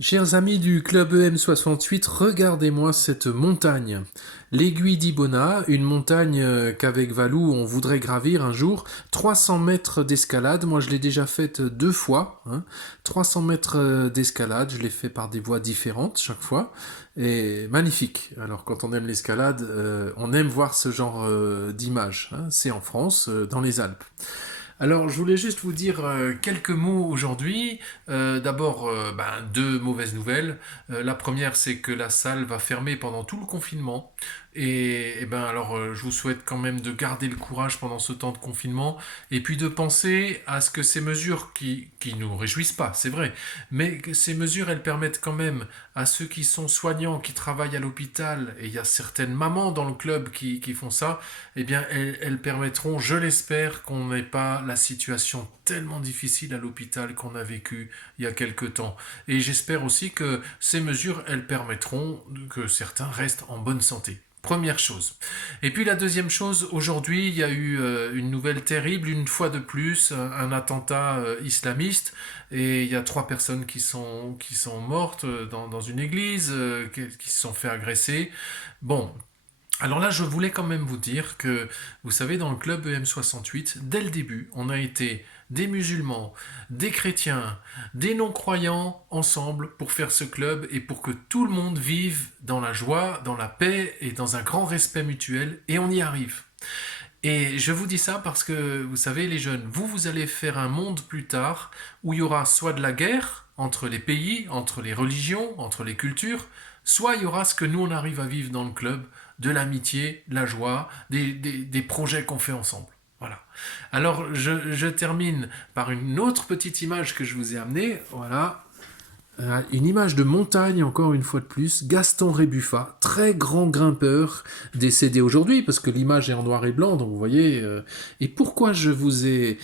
Chers amis du club EM68, regardez-moi cette montagne. L'Aiguille d'Ibona, une montagne qu'avec Valou on voudrait gravir un jour. 300 mètres d'escalade, moi je l'ai déjà faite 2 fois. 300 mètres d'escalade, je l'ai fait par des voies différentes chaque fois. Et magnifique. Alors quand on aime l'escalade, on aime voir ce genre d'image. C'est en France, dans les Alpes. Alors, je voulais juste vous dire quelques mots aujourd'hui. D'abord, deux mauvaises nouvelles. La première, c'est que la salle va fermer pendant tout le confinement. Je vous souhaite quand même de garder le courage pendant ce temps de confinement et puis de penser à ce que ces mesures qui nous réjouissent pas, c'est vrai, mais que ces mesures, elles permettent quand même à ceux qui sont soignants, qui travaillent à l'hôpital, et il y a certaines mamans dans le club qui font ça, eh bien, elles permettront, je l'espère, qu'on n'ait pas la situation tellement difficile à l'hôpital qu'on a vécu il y a quelque temps. Et j'espère aussi que ces mesures, elles permettront que certains restent en bonne santé. Première chose. Et puis la deuxième chose, aujourd'hui, il y a eu une nouvelle terrible, une fois de plus, un attentat islamiste, et il y a 3 personnes qui sont mortes dans une église, qui se sont fait agresser. Bon, alors là, je voulais quand même vous dire que, vous savez, dans le club EM68, dès le début, on a été des musulmans, des chrétiens, des non-croyants ensemble pour faire ce club et pour que tout le monde vive dans la joie, dans la paix et dans un grand respect mutuel, et on y arrive. Et je vous dis ça parce que, vous savez, les jeunes, vous allez faire un monde plus tard où il y aura soit de la guerre entre les pays, entre les religions, entre les cultures, soit il y aura ce que nous on arrive à vivre dans le club, de l'amitié, de la joie, des projets qu'on fait ensemble. Voilà. Alors, je termine par une autre petite image que je vous ai amenée. Voilà, une image de montagne, encore une fois de plus. Gaston Rébuffat, très grand grimpeur, décédé aujourd'hui, parce que l'image est en noir et blanc, donc vous voyez. Et pourquoi je vous ai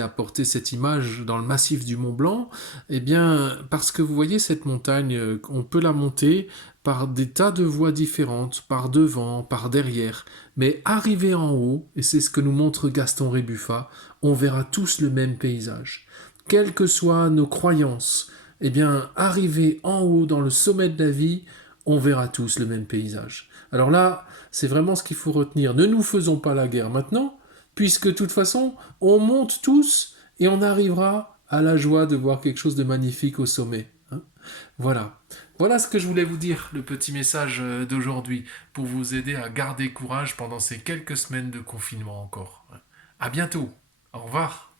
apporté cette image dans le massif du Mont Blanc? Eh bien, parce que vous voyez cette montagne, on peut la monter par des tas de voies différentes, par devant, par derrière. Mais arrivé en haut, et c'est ce que nous montre Gaston Rébuffat, on verra tous le même paysage. Quelles que soient nos croyances, eh bien, arrivé en haut, dans le sommet de la vie, on verra tous le même paysage. Alors là, c'est vraiment ce qu'il faut retenir. Ne nous faisons pas la guerre maintenant, puisque de toute façon, on monte tous et on arrivera à la joie de voir quelque chose de magnifique au sommet. Voilà. Voilà ce que je voulais vous dire, le petit message d'aujourd'hui, pour vous aider à garder courage pendant ces quelques semaines de confinement encore. À bientôt. Au revoir.